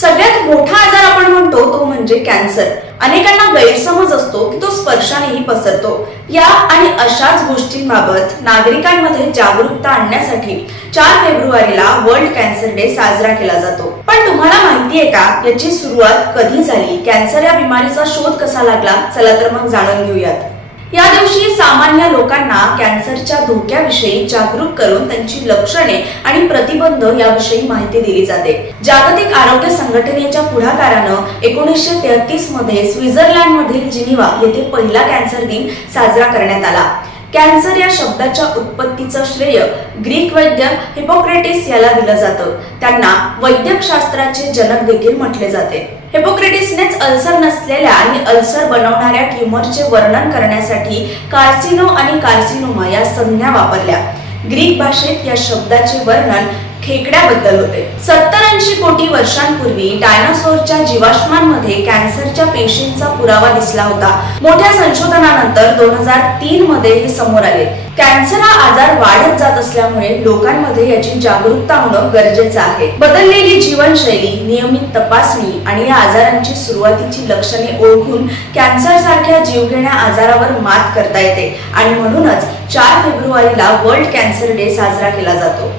सगळ्यात मोठा आजार आपण म्हणतो तो म्हणजे कॅन्सर. अनेकांना गैरसमज असतो की तो स्पर्शानेही पसरतो. या आणि अशाच गोष्टींबाबत नागरिकांमध्ये जागरूकता आणण्यासाठी चार फेब्रुवारीला वर्ल्ड कॅन्सर डे साजरा केला जातो. पण तुम्हाला माहितीये का याची सुरुवात कधी झाली? कॅन्सर या बिमारीचा शोध कसा लागला? चला तर मग जाणून घेऊयात. या दिवशी सामान्य लोकांना कॅन्सरच्या धोक्याविषयी जागरूक करून त्यांची लक्षणे आणि प्रतिबंध याविषयी माहिती दिली जाते. जागतिक आरोग्य संघटनेच्या पुढाकारानं एकोणीसशे तेहतीसमध्ये स्वित्झर्लंड मधील जिनिवा येथे पहिला कॅन्सर दिन साजरा करण्यात आला. कॅन्सर या शब्दाच्या उत्पत्तीचं श्रेय ग्रीक वैद्य हिपोक्रेटिस याला दिलं जातं. त्यांना वैद्यकशास्त्राचे जनक देखील म्हटले जाते. हिपोक्रेटिसनेच अल्सर नसलेल्या आणि अल्सर बनवणाऱ्या ट्युमरचे वर्णन करण्यासाठी कार्सिनो आणि कार्सिनोमा या संज्ञा वापरल्या. ग्रीक भाषेत या शब्दाचे वर्णन खेकड्याबद्दल होते. सत्तर ऐंशी कोटी वर्षांपूर्वी डायनासोरच्या जीवाश्मांमध्ये कॅन्सरच्या पेशींचा पुरावा दिसला होता. मोठ्या संशोधनानंतर दोन हजार तीन मध्ये हे समोर आले. कॅन्सर हा आजार वाढत जात असल्यामुळे लोकांमध्ये याची जागरूकता होणं गरजेचं आहे. बदललेली जीवनशैली नियमित तपासणी आणि या आजारांची सुरुवातीची लक्षणे ओळखून कॅन्सर सारख्या जीवघेण्या आजारावर मात करता येते आणि म्हणूनच चार फेब्रुवारीला वर्ल्ड कॅन्सर डे साजरा केला जातो.